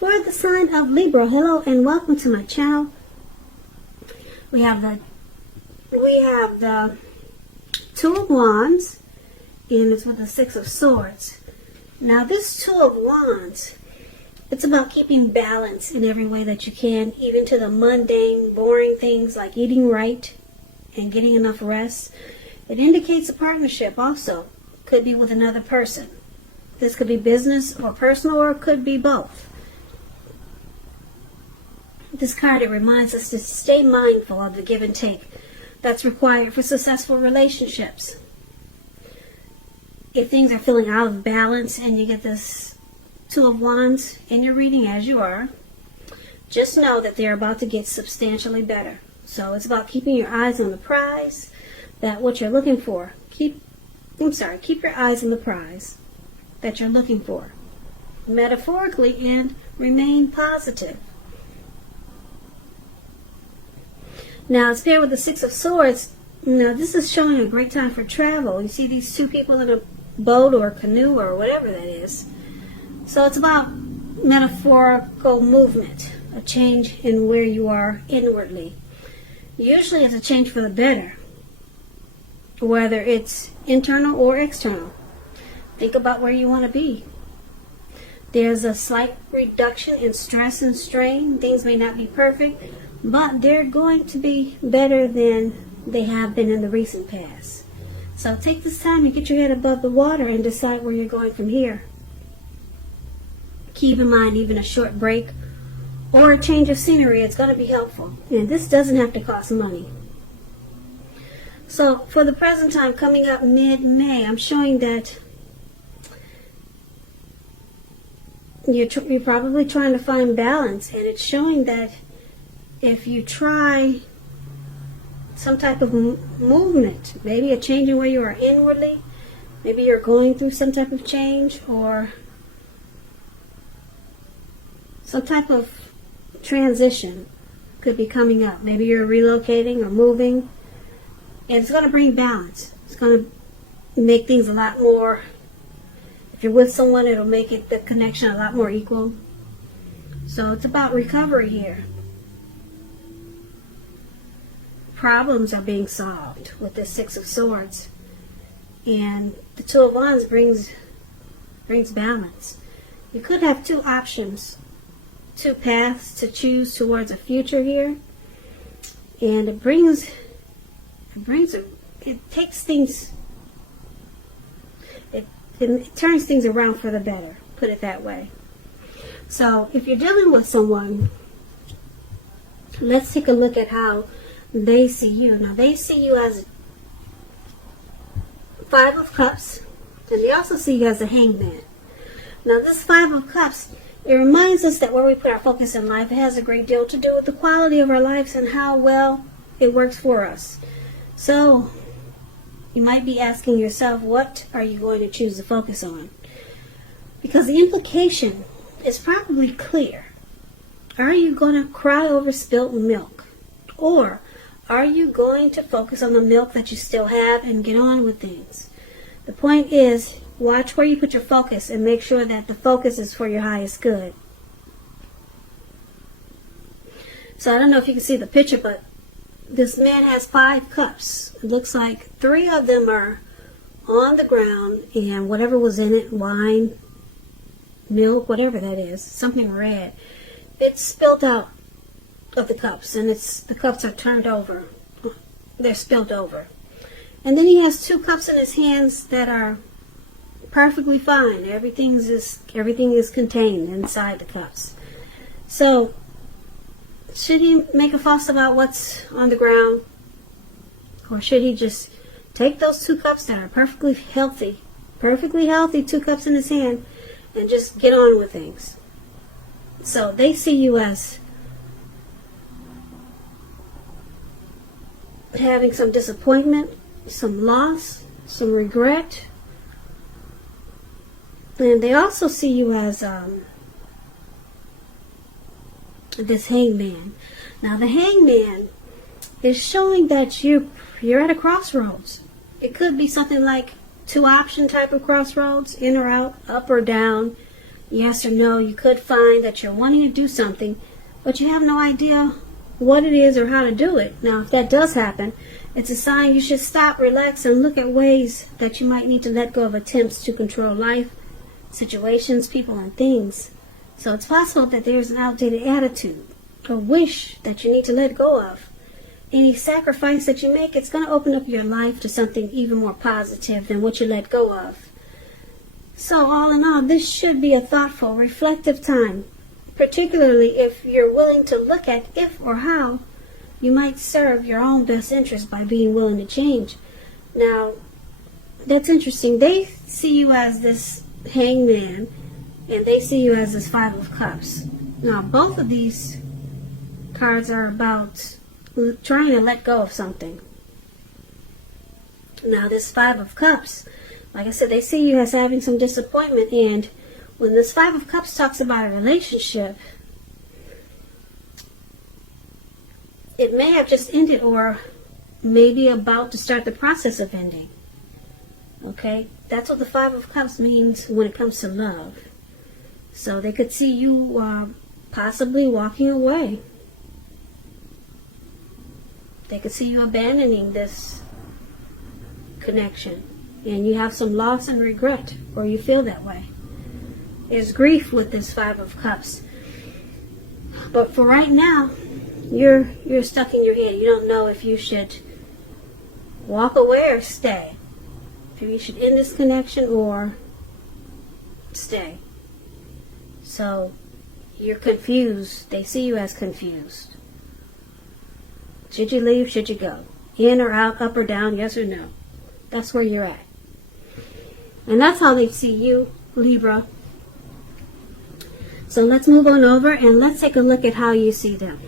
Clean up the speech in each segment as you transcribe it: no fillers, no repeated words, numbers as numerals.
For the sign of Libra, hello and welcome to my channel. We have the Two of Wands, and it's with the Six of Swords. Now this Two of Wands, it's about keeping balance in every way that you can, even to the mundane, boring things like eating right and getting enough rest. It indicates a partnership also. Could be with another person. This could be business or personal, or it could be both. This card, it reminds us to stay mindful of the give and take that's required for successful relationships. If things are feeling out of balance and you get this Two of Wands in your reading, as you are, just know that they're about to get substantially better. So it's about keeping your eyes on the prize, that what you're looking for. Keep your eyes on the prize that you're looking for, metaphorically, and remain positive. Now, it's paired with the Six of Swords. Now, this is showing a great time for travel. You see these two people in a boat or a canoe or whatever that is. So it's about metaphorical movement, a change in where you are inwardly. Usually it's a change for the better, whether it's internal or external. Think about where you want to be. There's a slight reduction in stress and strain. Things may not be perfect, but they're going to be better than they have been in the recent past. So take this time to get your head above the water and decide where you're going from here. Keep in mind, even a short break or a change of scenery, it's going to be helpful. And this doesn't have to cost money. So for the present time, coming up mid-May, I'm showing that you're probably trying to find balance. And it's showing that if you try some type of movement, maybe a change in where you are inwardly, maybe you're going through some type of change or some type of transition could be coming up. Maybe you're relocating or moving, and it's going to bring balance. It's going to make things a lot more, if you're with someone, it'll make the connection a lot more equal. So it's about recovery here. Problems are being solved with the Six of Swords, and the Two of Wands brings balance. You could have two options, two paths to choose towards a future here, and it turns things around for the better, put it that way. So if you're dealing with someone, let's take a look at how they see you. Now they see you as Five of Cups, and they also see you as a Hangman. Now this Five of Cups, it reminds us that where we put our focus in life, it has a great deal to do with the quality of our lives and how well it works for us. So you might be asking yourself, what are you going to choose to focus on? Because the implication is probably clear. Are you going to cry over spilt milk? Or are you going to focus on the milk that you still have and get on with things? The point is, watch where you put your focus and make sure that the focus is for your highest good. So I don't know if you can see the picture, but this man has 5 cups. It looks like 3 of them are on the ground, and whatever was in it, wine, milk, whatever that is, something red, it's spilled out of the cups, and the cups are turned over. They're spilled over. And then he has 2 cups in his hands that are perfectly fine. Everything is contained inside the cups. So should he make a fuss about what's on the ground, or should he just take those 2 cups that are perfectly healthy 2 cups in his hand, and just get on with things? So they see you as having some disappointment, some loss, some regret. And they also see you as this Hangman. Now the Hangman is showing that you're at a crossroads. It could be something like 2 option type of crossroads, in or out, up or down. yes or no. You could find that you're wanting to do something, but you have no idea what it is or how to do it. Now, if that does happen, it's a sign you should stop, relax, and look at ways that you might need to let go of attempts to control life, situations, people, and things. So it's possible that there's an outdated attitude or wish that you need to let go of. Any sacrifice that you make, it's going to open up your life to something even more positive than what you let go of. So all in all, this should be a thoughtful, reflective time, particularly if you're willing to look at if or how you might serve your own best interest by being willing to change. Now, that's interesting. They see you as this hangman, and they see you as this Five of Cups. Now, both of these cards are about trying to let go of something. Now, this Five of Cups, like I said, they see you as having some disappointment, and when this Five of Cups talks about a relationship, it may have just ended or maybe about to start the process of ending. Okay? That's what the Five of Cups means when it comes to love. So they could see you possibly walking away. They could see you abandoning this connection. And you have some loss and regret, or you feel that way. There's grief with this Five of Cups. But for right now, you're stuck in your head. You don't know if you should walk away or stay. If you should end this connection or stay. So you're confused. They see you as confused. Should you leave? Should you go? In or out, up or down, yes or no? That's where you're at. And that's how they see you, Libra. So let's move on over and let's take a look at how you see them.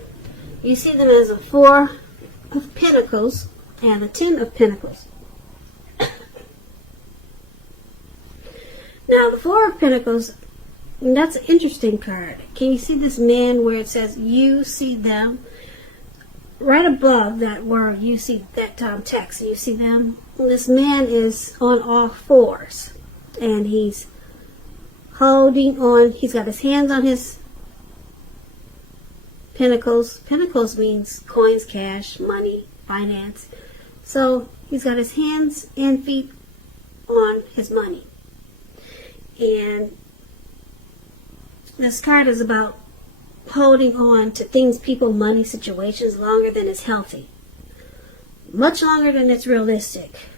You see them as a Four of Pentacles and a Ten of Pentacles. Now, the Four of Pentacles, that's an interesting card. Can you see this man where it says you see them? Right above that word, you see that text. You see them? This man is on all fours. And he's holding on. He's got his hands on his pentacles. Pentacles means coins, cash, money, finance. So he's got his hands and feet on his money. And this card is about holding on to things, people, money, situations longer than it's healthy. Much longer than it's realistic.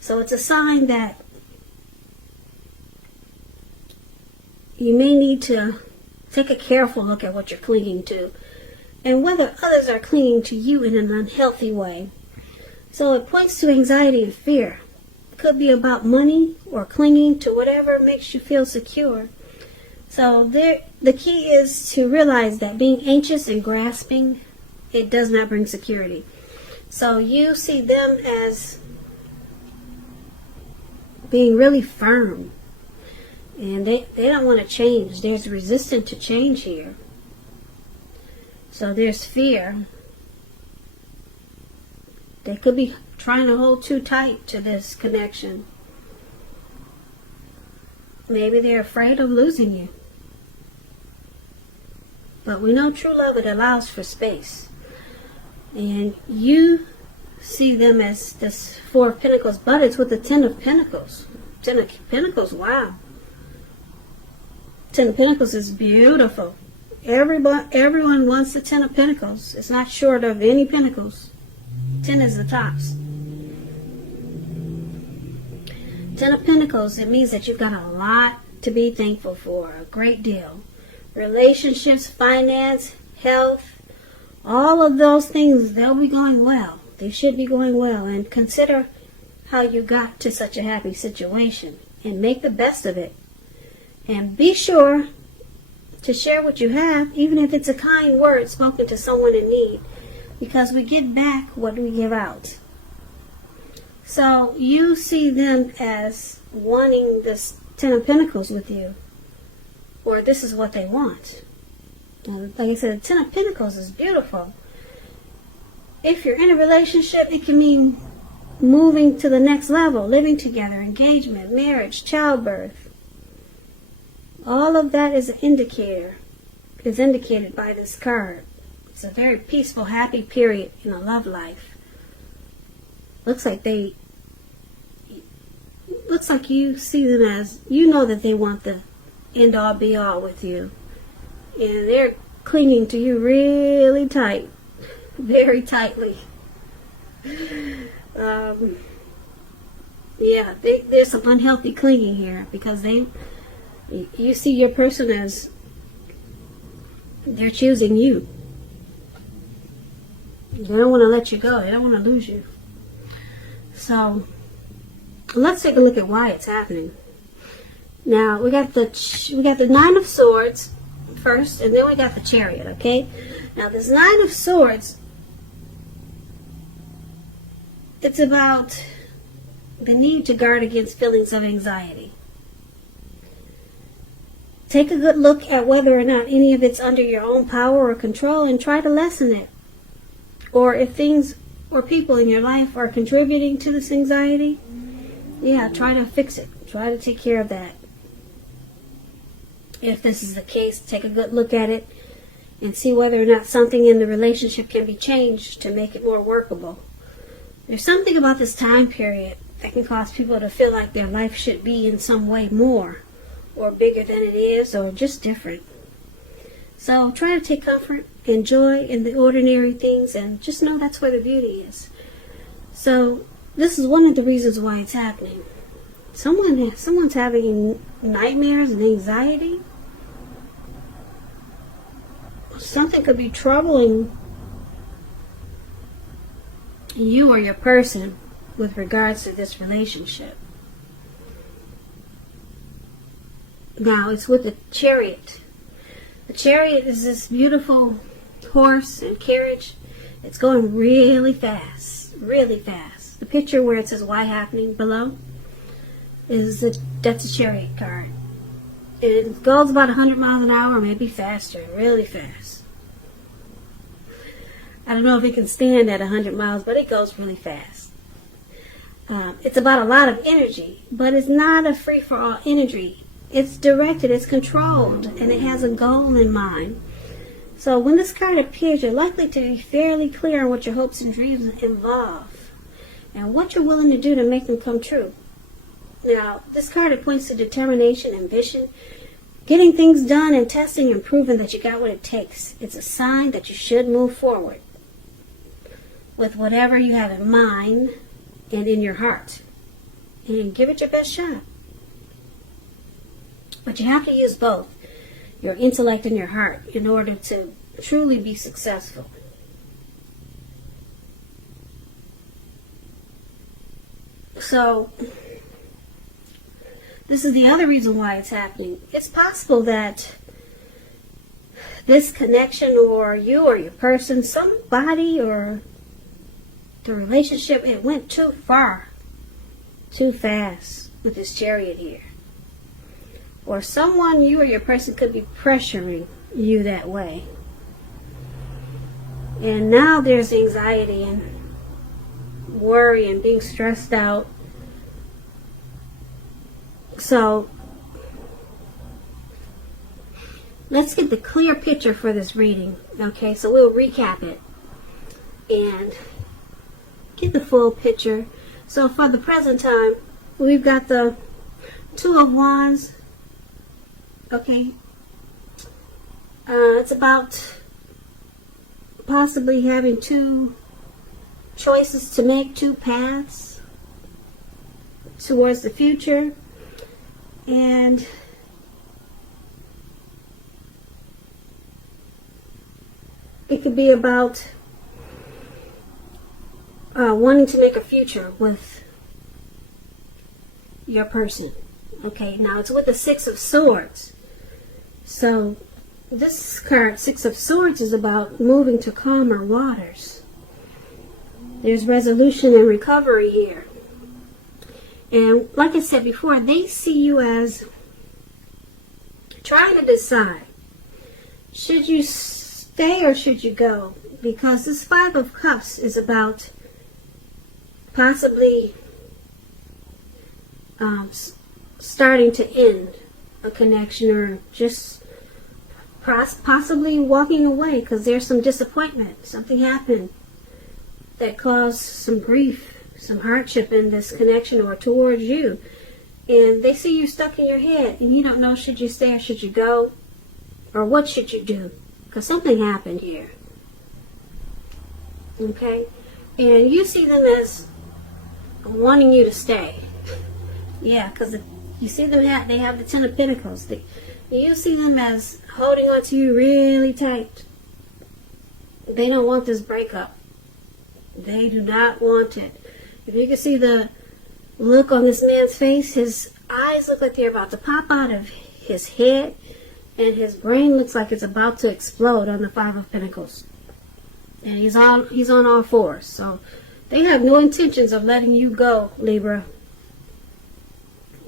So it's a sign that you may need to take a careful look at what you're clinging to and whether others are clinging to you in an unhealthy way. So it points to anxiety and fear. It could be about money or clinging to whatever makes you feel secure. So the key is to realize that being anxious and grasping, it does not bring security. So you see them as being really firm. And they don't want to change. There's resistance to change here. So there's fear. They could be trying to hold too tight to this connection. Maybe they're afraid of losing you. But we know true love, it allows for space. And you see them as this Four of Pentacles, but it's with the Ten of Pentacles. Ten of Pentacles, wow. Ten of Pentacles is beautiful. Everyone wants the Ten of Pentacles. It's not short of any pentacles. 10 is the tops. Ten of Pentacles, it means that you've got a lot to be thankful for. A great deal. Relationships, finance, health, all of those things, they'll be going well. They should be going well. And consider how you got to such a happy situation. And make the best of it. And be sure to share what you have, even if it's a kind word spoken to someone in need. Because we get back what we give out. So you see them as wanting this Ten of Pentacles with you. Or this is what they want. And like I said, the Ten of Pentacles is beautiful. If you're in a relationship, it can mean moving to the next level, living together, engagement, marriage, childbirth. All of that is an indicator, is indicated by this card. It's a very peaceful, happy period in a love life. Looks like you see them as, you know that they want the end all be all with you. And they're clinging to you really tight, very tightly. Yeah, there's some unhealthy clinging here because you see your person as they're choosing you. They don't want to let you go. They don't want to lose you. So let's take a look at why it's happening. Now we got the Nine of Swords first, and then we got the Chariot. Okay. Now this Nine of Swords, it's about the need to guard against feelings of anxiety. Take a good look at whether or not any of it's under your own power or control and try to lessen it. Or if things or people in your life are contributing to this anxiety, yeah, try to fix it. Try to take care of that. If this is the case, take a good look at it and see whether or not something in the relationship can be changed to make it more workable. There's something about this time period that can cause people to feel like their life should be in some way more or bigger than it is, or just different. So try to take comfort and joy in the ordinary things, and just know that's where the beauty is. So this is one of the reasons why it's happening. Someone's having nightmares and anxiety. Something could be troubling you or your person with regards to this relationship. Now it's with the Chariot. The Chariot is this beautiful horse and carriage. It's going really fast, really fast. The picture where it says "Why Happening" below that's a Chariot card. It goes about 100 miles an hour, maybe faster, really fast. I don't know if it can stand at 100 miles, but it goes really fast. It's about a lot of energy, but it's not a free-for-all energy. It's directed, it's controlled, and it has a goal in mind. So when this card appears, you're likely to be fairly clear on what your hopes and dreams involve and what you're willing to do to make them come true. Now, this card, it points to determination, ambition, getting things done, and testing and proving that you got what it takes. It's a sign that you should move forward with whatever you have in mind and in your heart, and give it your best shot. But you have to use both your intellect and your heart in order to truly be successful. So this is the other reason why it's happening. It's possible that this connection, or you or your person, somebody, or the relationship, it went too far, too fast with this Chariot here. Or someone, you or your person, could be pressuring you that way. And now there's anxiety and worry and being stressed out. So let's get the clear picture for this reading. Okay, so we'll recap it and get the full picture. So for the present time, we've got the Two of Wands. Okay, it's about possibly having two choices to make, two paths towards the future, and it could be about wanting to make a future with your person. Okay, now it's with the Six of Swords. So this card, Six of Swords, is about moving to calmer waters. There's resolution and recovery here. And like I said before, they see you as trying to decide, should you stay or should you go? Because this Five of Cups is about possibly starting to end a connection, or just possibly walking away because there's some disappointment. Something happened that caused some grief, some hardship in this connection or towards you. And they see you stuck in your head and you don't know, should you stay or should you go? Or what should you do? Because something happened here. Okay? And you see them as wanting you to stay. Yeah, because you see them, they have the Ten of Pentacles. You see them as holding on to you really tight. They don't want this breakup. They do not want it. If you can see the look on this man's face, his eyes look like they're about to pop out of his head, and his brain looks like it's about to explode on the Five of Pentacles. And he's on all fours. So they have no intentions of letting you go, Libra.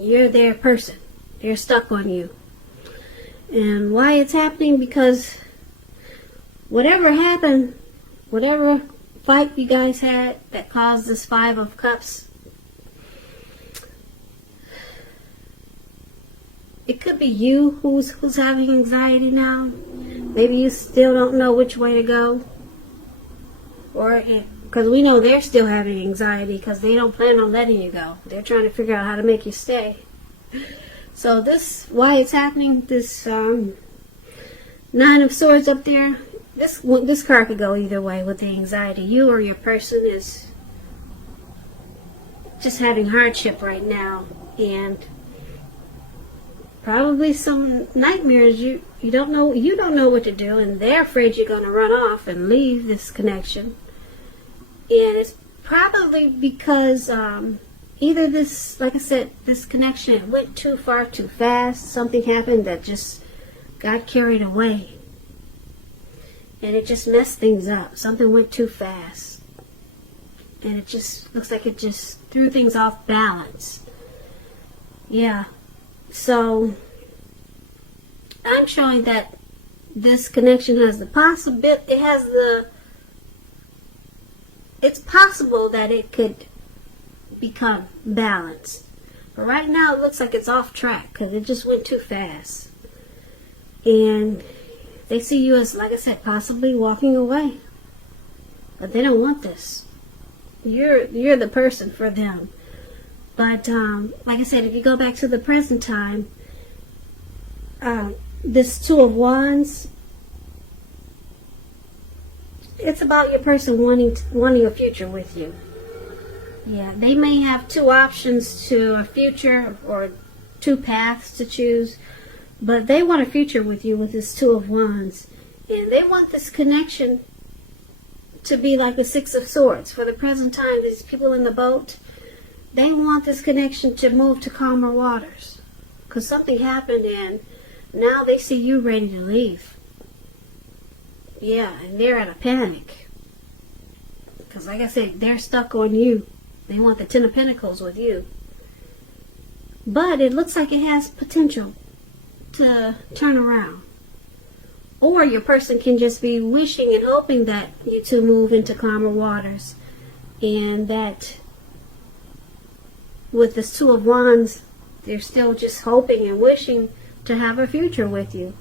You're their person. They're stuck on you. And why it's happening? Because whatever happened, whatever fight you guys had that caused this Five of Cups, it could be you who's having anxiety now. Maybe you still don't know which way to go. Or because we know they're still having anxiety because they don't plan on letting you go. They're trying to figure out how to make you stay. So this, why it's happening, this Nine of Swords up there, this card could go either way with the anxiety. You or your person is just having hardship right now, and probably some nightmares. You don't know what to do, and they're afraid you're going to run off and leave this connection. And it's probably because either this, like I said, this connection went too far too fast. Something happened that just got carried away, and it just messed things up. Something went too fast, and it just looks like it just threw things off balance. Yeah. So I'm showing that this connection has the possibility, it's possible that it could become balanced. But right now it looks like it's off track because it just went too fast. And they see you as, like I said, possibly walking away. But they don't want this. You're the person for them. But like I said, if you go back to the present time, this Two of Wands, it's about your person wanting a future with you. Yeah, they may have two options to a future or two paths to choose, but they want a future with you with this Two of Wands. And they want this connection to be like the Six of Swords. For the present time, these people in the boat, they want this connection to move to calmer waters. Because something happened and now they see you ready to leave. Yeah, and they're in a panic. Because like I said, they're stuck on you. They want the Ten of Pentacles with you. But it looks like it has potential to turn around. Or your person can just be wishing and hoping that you two move into calmer waters. And that with this Two of Wands, they're still just hoping and wishing to have a future with you.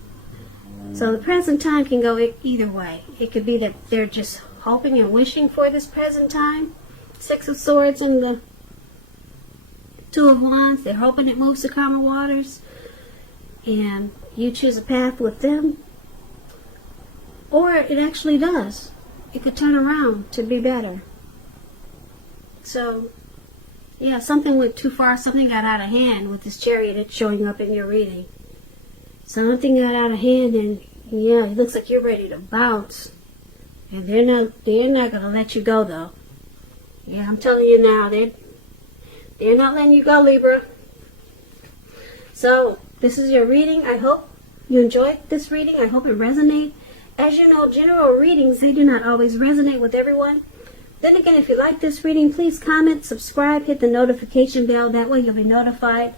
So the present time can go either way. It could be that they're just hoping and wishing for this present time. Six of Swords and the Two of Wands. They're hoping it moves to calmer waters. And you choose a path with them. Or it actually does. It could turn around to be better. So, yeah, something went too far. Something got out of hand with this Chariot that's showing up in your reading. Something got out of hand, and yeah, it looks like you're ready to bounce. And they're not going to let you go, though. Yeah, I'm telling you now, they're not letting you go, Libra. So, this is your reading. I hope you enjoyed this reading. I hope it resonated. As you know, general readings, they do not always resonate with everyone. Then again, if you like this reading, please comment, subscribe, hit the notification bell. That way you'll be notified.